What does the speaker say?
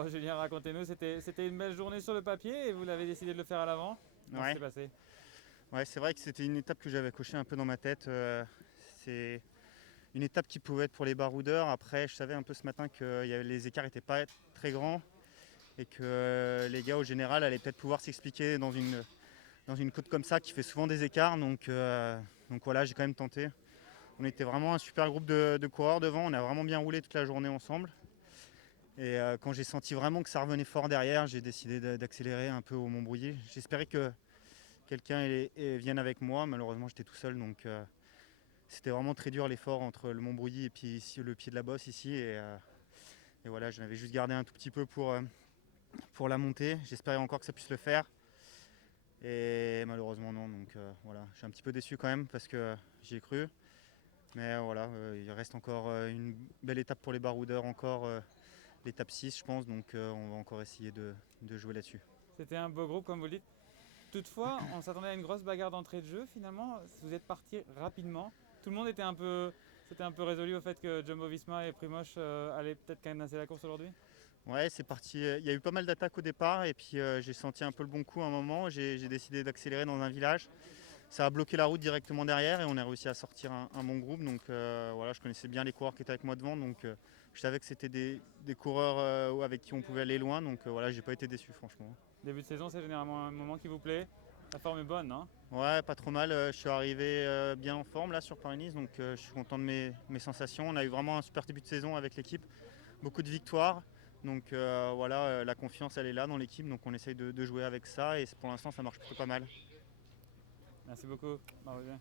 Bon, Julien, racontez-nous, c'était une belle journée sur le papier et vous l'avez décidé de le faire à l'avant. Comment ça Ouais, s'est passé? ouais, c'est vrai que c'était une étape que j'avais cochée un peu dans ma tête. C'est une étape qui pouvait être pour les baroudeurs. Après, je savais un peu ce matin que les écarts n'étaient pas très grands et que les gars au général allaient peut-être pouvoir s'expliquer dans une côte comme ça qui fait souvent des écarts. Donc voilà, j'ai quand même tenté. On était vraiment un super groupe de coureurs devant. On a vraiment bien roulé toute la journée ensemble. Et quand j'ai senti vraiment que ça revenait fort derrière, j'ai décidé d'accélérer un peu au Montbrouilly. J'espérais que quelqu'un vienne avec moi. Malheureusement, j'étais tout seul, donc c'était vraiment très dur l'effort entre le Montbrouilly et puis ici, le pied de la bosse ici. Et voilà, j'en avais juste gardé un tout petit peu pour la montée. J'espérais encore que ça puisse le faire. Et malheureusement non, donc voilà, je suis un petit peu déçu quand même parce que j'y ai cru. Mais voilà, il reste encore une belle étape pour les baroudeurs, encore l'étape 6 je pense, donc on va encore essayer de jouer là-dessus. C'était un beau groupe, comme vous le dites. Toutefois, on s'attendait à une grosse bagarre d'entrée de jeu. Finalement, vous êtes parti rapidement. Tout le monde c'était un peu résolu au fait que Jumbo Visma et Primoz allaient peut-être canasser la course aujourd'hui. Ouais, c'est parti. Il y a eu pas mal d'attaques au départ et puis j'ai senti un peu le bon coup à un moment. J'ai décidé d'accélérer dans un village. Ça a bloqué la route directement derrière et on a réussi à sortir un bon groupe. Donc voilà, je connaissais bien les coureurs qui étaient avec moi devant. Donc je savais que c'était des coureurs avec qui on pouvait aller loin. Donc voilà, j'ai pas été déçu franchement. Début de saison, c'est généralement un moment qui vous plaît. La forme est bonne, non? Ouais, pas trop mal. Je suis arrivé bien en forme là sur Paris-Nice. Donc je suis content de mes sensations. On a eu vraiment un super début de saison avec l'équipe. Beaucoup de victoires. Donc voilà, la confiance elle est là dans l'équipe. Donc on essaye de jouer avec ça et pour l'instant ça marche plutôt pas mal. Merci beaucoup. Bravo, Julien.